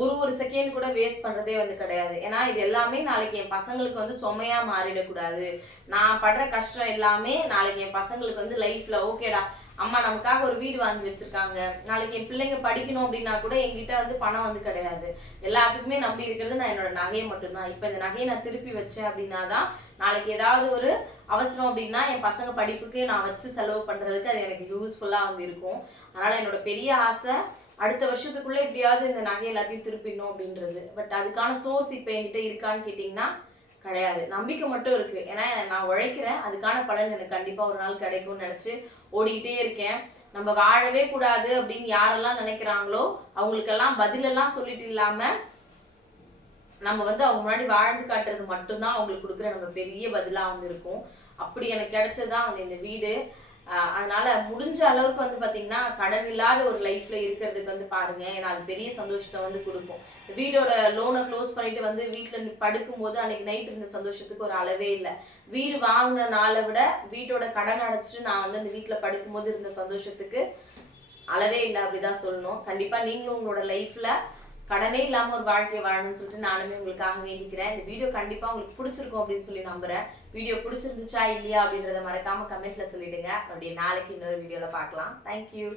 ஒரு செகண்ட் கூட வேஸ்ட் பண்றதே வந்து கிடையாது. ஏன்னா இது எல்லாமே நாளைக்கு என் பசங்களுக்கு வந்து சுமையா மாறிடக்கூடாது. நான் படுற கஷ்டம் எல்லாமே நாளைக்கு என் பசங்களுக்கு வந்து லைஃப்ல ஓகேடா, அம்மா நமக்காக ஒரு வீடு வாங்கி வச்சிருக்காங்க, நாளைக்கு என் பிள்ளைங்க படிக்கணும் அப்படின்னா கூட என்கிட்ட வந்து பணம் வந்து கிடையாது. எல்லாத்துக்குமே நம்பி இருக்கிறது நான் என்னோட நகையை மட்டும்தான். இப்ப இந்த நகையை நான் திருப்பி வச்சேன் அப்படின்னா தான் நாளைக்கு ஏதாவது ஒரு அவசரம் அப்படின்னா என் பசங்க படிப்புக்கு நான் வச்சு செலவு பண்றதுக்கு அது எனக்கு யூஸ்ஃபுல்லா வந்து இருக்கும். அதனால என்னோட பெரிய ஆசை அடுத்த வருஷத்துக்குள்ள எப்படியாவது இந்த நகை எல்லாத்தையும் திருப்பிடணும் அப்படின்றது. பட் அதுக்கான சோர்ஸ் இப்போ என்கிட்ட இருக்கான்னு கேட்டிங்கன்னா கிடையாது. நம்பிக்கை மட்டும் இருக்கு. ஏன்னா நான் உழைக்கிறேன், அதுக்கான பலன் எனக்கு கண்டிப்பா ஒரு நாள் கிடைக்கும்னு நினைச்சு ஓடிக்கிட்டே இருக்கேன். நம்ம வாழவே கூடாது அப்படின்னு யாரெல்லாம் நினைக்கிறாங்களோ அவங்களுக்கெல்லாம் பதிலெல்லாம் சொல்லிட்டு இல்லாம நம்ம வந்து அவங்க முன்னாடி வாழ்ந்து காட்டுறது மட்டும்தான் அவங்களுக்கு கொடுக்குற நம்ம பெரிய பதிலா வந்து இருக்கும். அப்படி எனக்கு கிடைச்சதுதான் வந்து இந்த வீடு. அதனால முடிஞ்ச அளவுக்கு வந்து பாத்தீங்கன்னா கடன் இல்லாத ஒரு லைஃப்ல இருக்கிறதுக்கு வந்து பாருங்க. ஏன்னா அது பெரிய சந்தோஷத்தை வந்து கொடுக்கும். வீடோட லோனை க்ளோஸ் பண்ணிட்டு வந்து வீட்டுல படுக்கும் போது அன்னைக்கு நைட் இருந்த சந்தோஷத்துக்கு ஒரு அளவே இல்லை. வீடு வாங்கின நாளை விட வீட்டோட கடன் அடைச்சிட்டு நான் வந்து அந்த வீட்டுல படுக்கும் போது இருந்த சந்தோஷத்துக்கு அளவே இல்லை அப்படிதான் சொல்லணும். கண்டிப்பா நீங்களும் உங்களோட லைஃப்ல கடனே இல்லாம ஒரு வாழ்க்கையை வாழணும்னு சொல்லிட்டு நானுமே உங்களுக்காக வேண்டிக்கிறேன். இந்த வீடியோ கண்டிப்பா உங்களுக்கு பிடிச்சிருக்கும் அப்படின்னு சொல்லி நம்புறேன். வீடியோ பிடிச்சிருந்துச்சா இல்லையா அப்படின்றத மறக்காம கமெண்ட்ல சொல்லிடுங்க. அப்படியே நாளைக்கு இன்னொரு வீடியோல பார்க்கலாம். தேங்க்யூ.